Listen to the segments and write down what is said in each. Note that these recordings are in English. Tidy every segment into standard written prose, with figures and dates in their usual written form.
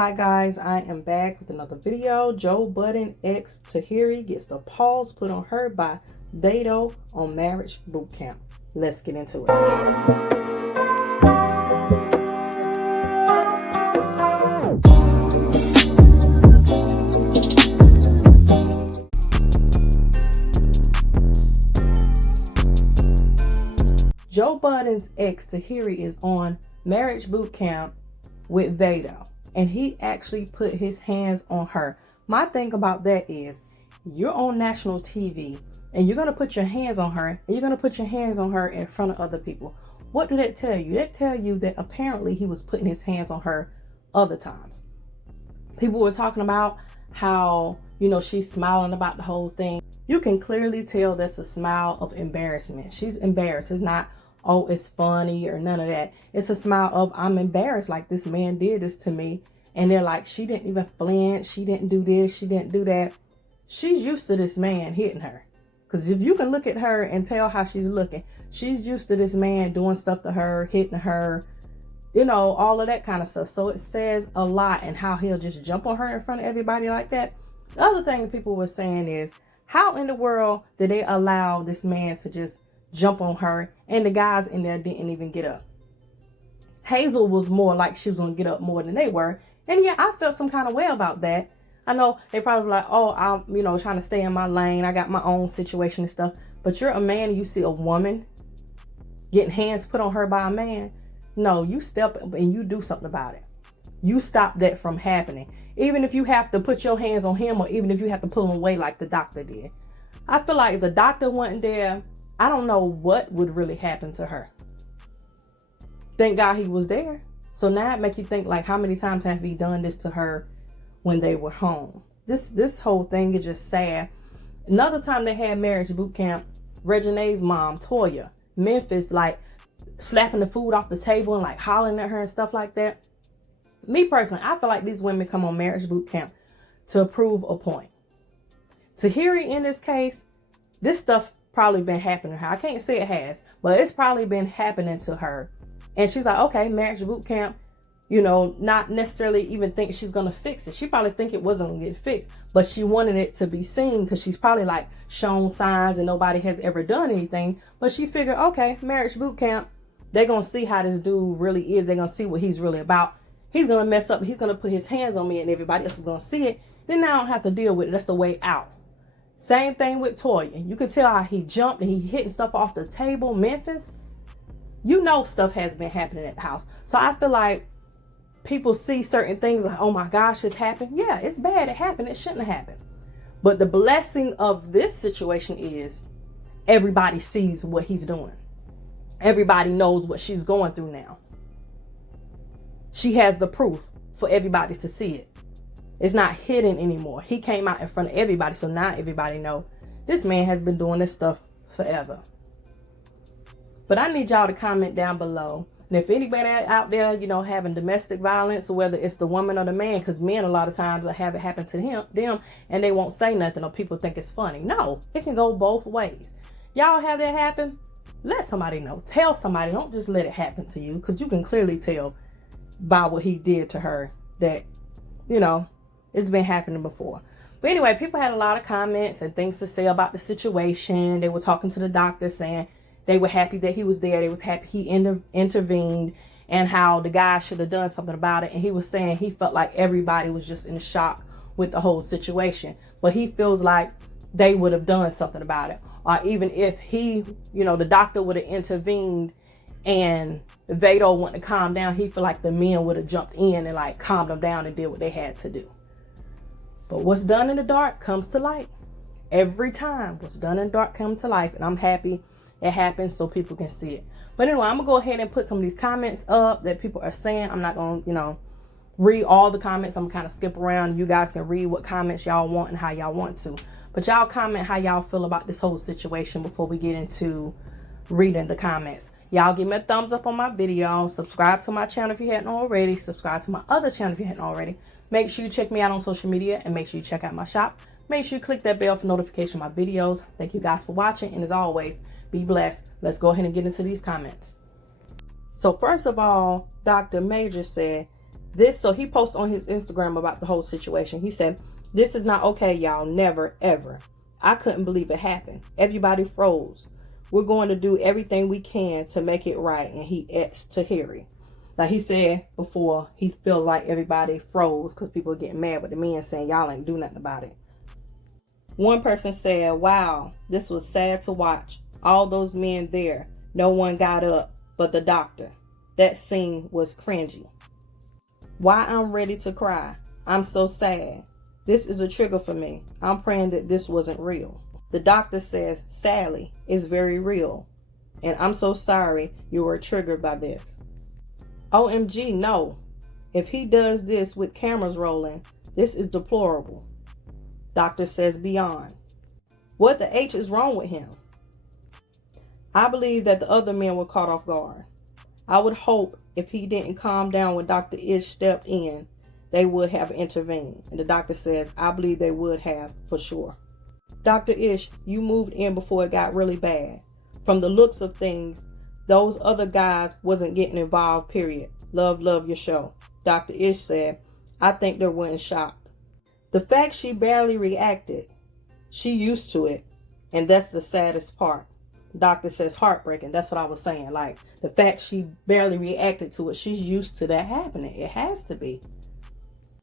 Hi guys, I am back with another video. Joe Budden ex Tahiry gets the paws put on her by Vado on Marriage Bootcamp. Let's get into it. Joe Budden's ex Tahiry is on Marriage Bootcamp with Vado. And he actually put his hands on her. My thing about that is, you're on national TV and you're going to put your hands on her, and you're going to put your hands on her in front of other people. What did that tell you? That tell you that apparently he was putting his hands on her other times. People were talking about how, she's smiling about the whole thing. You can clearly tell that's a smile of embarrassment. She's embarrassed. It's not, oh, it's funny or none of that. It's a smile of, I'm embarrassed, like this man did this to me. And they're like, she didn't even flinch. She didn't do this. She didn't do that. She's used to this man hitting her. Because if you can look at her and tell how she's looking, she's used to this man doing stuff to her, hitting her, all of that kind of stuff. So it says a lot, and how he'll just jump on her in front of everybody like that. The other thing people were saying is, how in the world did they allow this man to just jump on her, and the guys in there didn't even get up? Hazel was more like she was going to get up more than they were. And yeah, I felt some kind of way about that. I know they probably were like, oh, I'm, trying to stay in my lane. I got my own situation and stuff. But you're a man and you see a woman getting hands put on her by a man. No, you step up and you do something about it. You stop that from happening. Even if you have to put your hands on him, or even if you have to pull him away like the doctor did. I feel like if the doctor wasn't there, I don't know what would really happen to her. Thank God he was there. So now it makes you think, like, how many times have he done this to her when they were home? This whole thing is just sad. Another time they had Marriage Bootcamp, Regine's mom, Toya, Memphis, like slapping the food off the table and like hollering at her and stuff like that. Me personally, I feel like these women come on Marriage Bootcamp to prove a point. Tahiry, in this case, this stuff probably been happening to her. I can't say it has, but it's probably been happening to her. And she's like, okay, Marriage Bootcamp, not necessarily even think she's going to fix it. She probably think it wasn't going to get fixed, but she wanted it to be seen because she's probably like shown signs and nobody has ever done anything. But she figured, okay, Marriage Bootcamp, they're going to see how this dude really is. They're going to see what he's really about. He's going to mess up. He's going to put his hands on me and everybody else is going to see it. Then I don't have to deal with it. That's the way out. Same thing with Toya. You can tell how he jumped and he hitting stuff off the table. Memphis. Stuff has been happening at the house. So I feel like people see certain things like, oh my gosh, it's happened. Yeah, it's bad. It happened. It shouldn't have happened. But the blessing of this situation is everybody sees what he's doing. Everybody knows what she's going through now. She has the proof for everybody to see it. It's not hidden anymore. He came out in front of everybody. So now everybody know this man has been doing this stuff forever. But I need y'all to comment down below. And if anybody out there, having domestic violence, or whether it's the woman or the man, because men a lot of times will have it happen to them and they won't say nothing, or people think it's funny. No, it can go both ways. Y'all have that happen? Let somebody know. Tell somebody. Don't just let it happen to you, because you can clearly tell by what he did to her that, it's been happening before. But anyway, people had a lot of comments and things to say about the situation. They were talking to the doctor saying they were happy that he was there. They was happy he intervened, and how the guy should have done something about it. And he was saying he felt like everybody was just in shock with the whole situation. But he feels like they would have done something about it. Or even if he, the doctor would have intervened and Vado wanted to calm down, he feel like the men would have jumped in and like calmed them down and did what they had to do. But what's done in the dark comes to light. Every time what's done in the dark comes to life. And I'm happy it happens so people can see it. But anyway, I'm going to go ahead and put some of these comments up that people are saying. I'm not going to, read all the comments. I'm going to kind of skip around. You guys can read what comments y'all want and how y'all want to. But y'all comment how y'all feel about this whole situation before we get into reading the comments. Y'all give me a thumbs up on my video. Subscribe to my channel if you hadn't already. Subscribe to my other channel if you hadn't already. Make sure you check me out on social media, and make sure you check out my shop. Make sure you click that bell for notification of my videos. Thank you guys for watching. And as always, be blessed. Let's go ahead and get into these comments. So first of all, Dr. Major said, So he posted on his Instagram about the whole situation. He said, "This is not okay, y'all. Never, ever. I couldn't believe it happened. Everybody froze. We're going to do everything we can to make it right." And he asked Tahiry. Like he said before, he feels like everybody froze because people are getting mad with the men saying y'all ain't do nothing about it. One person said, "Wow, this was sad to watch. All those men there. No one got up but the doctor. That scene was cringy. Why I'm ready to cry. I'm so sad. This is a trigger for me. I'm praying that this wasn't real." The doctor says, "Sadly, it's very real. And I'm so sorry you were triggered by this." OMG, no. If he does this with cameras rolling, this is deplorable. Doctor says beyond. What the H is wrong with him? I believe that the other men were caught off guard. I would hope if he didn't calm down when Dr. Ish stepped in, they would have intervened. And the doctor says, I believe they would have for sure. Dr. Ish, you moved in before it got really bad. From the looks of things, those other guys wasn't getting involved, period. Love your show. Dr. Ish said, I think they were in shock. The fact she barely reacted, she used to it. And that's the saddest part. Doctor says heartbreaking. That's what I was saying. Like the fact she barely reacted to it. She's used to that happening. It has to be.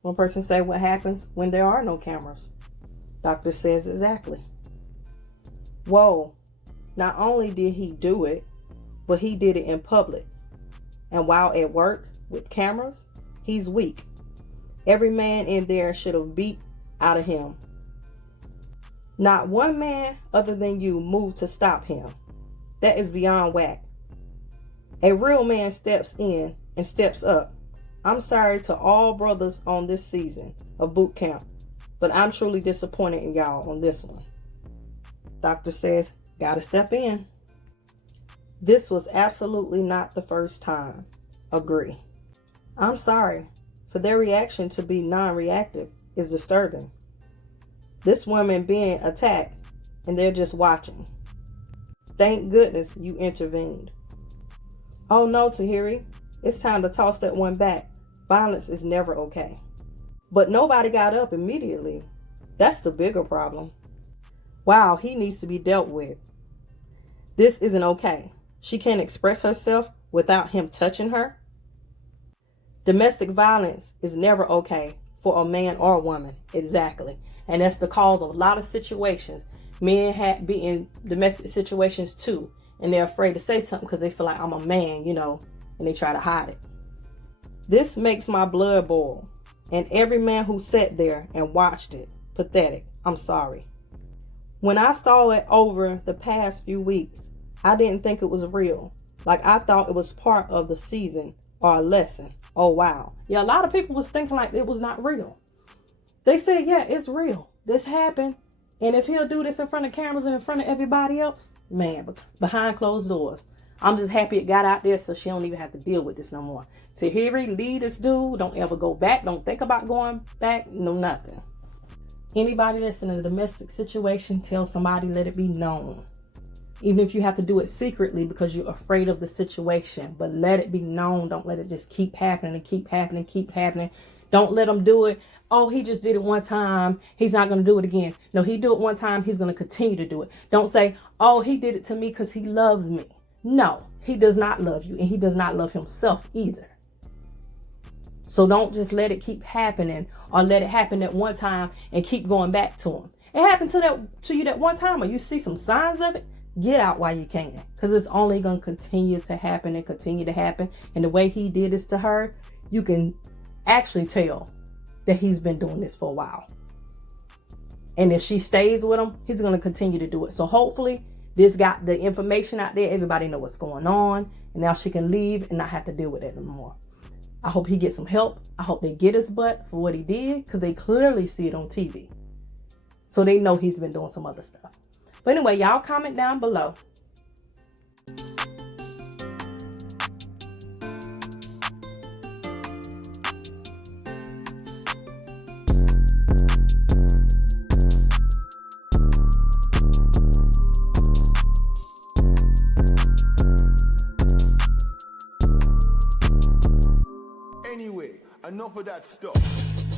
One person say, what happens when there are no cameras? Doctor says exactly. Whoa. Not only did he do it, but he did it in public. And while at work with cameras, he's weak. Every man in there should have beat out of him. Not one man other than you moved to stop him. That is beyond whack. A real man steps in and steps up. I'm sorry to all brothers on this season of boot camp, but I'm truly disappointed in y'all on this one. Doctor says, gotta step in. This was absolutely not the first time. Agree. I'm sorry. For their reaction to be non-reactive is disturbing. This woman being attacked and they're just watching. Thank goodness you intervened. Oh no, Tahiry. It's time to toss that one back. Violence is never okay. But nobody got up immediately. That's the bigger problem. Wow, he needs to be dealt with. This isn't okay. She can't express herself without him touching her. Domestic violence is never okay for a man or a woman. Exactly. And that's the cause of a lot of situations. Men be in domestic situations too. And they're afraid to say something because they feel like I'm a man, and they try to hide it. This makes my blood boil. And every man who sat there and watched it, pathetic. I'm sorry. When I saw it over the past few weeks, I didn't think it was real. Like I thought it was part of the season or a lesson. Oh, wow. Yeah, a lot of people was thinking like it was not real. They said, yeah, it's real. This happened. And if he'll do this in front of cameras and in front of everybody else, man, behind closed doors. I'm just happy it got out there so she don't even have to deal with this no more. Tahiry, lead this dude. Don't ever go back. Don't think about going back. No, nothing. Anybody that's in a domestic situation, tell somebody, let it be known. Even if you have to do it secretly because you're afraid of the situation, but let it be known. Don't let it just keep happening and keep happening, keep happening. Don't let them do it. Oh, he just did it one time. He's not going to do it again. No, he do it one time. He's going to continue to do it. Don't say, oh, he did it to me because he loves me. No, he does not love you and he does not love himself either. So don't just let it keep happening or let it happen at one time and keep going back to him. It happened to you that one time or you see some signs of it. Get out while you can, because it's only going to continue to happen and continue to happen. And the way he did this to her, you can actually tell that he's been doing this for a while. And if she stays with him, he's going to continue to do it. So hopefully this got the information out there. Everybody know what's going on. And now she can leave and not have to deal with it anymore. I hope he gets some help. I hope they get his butt for what he did, because they clearly see it on TV. So they know he's been doing some other stuff. But anyway, y'all comment down below. Anyway, I know that stuff.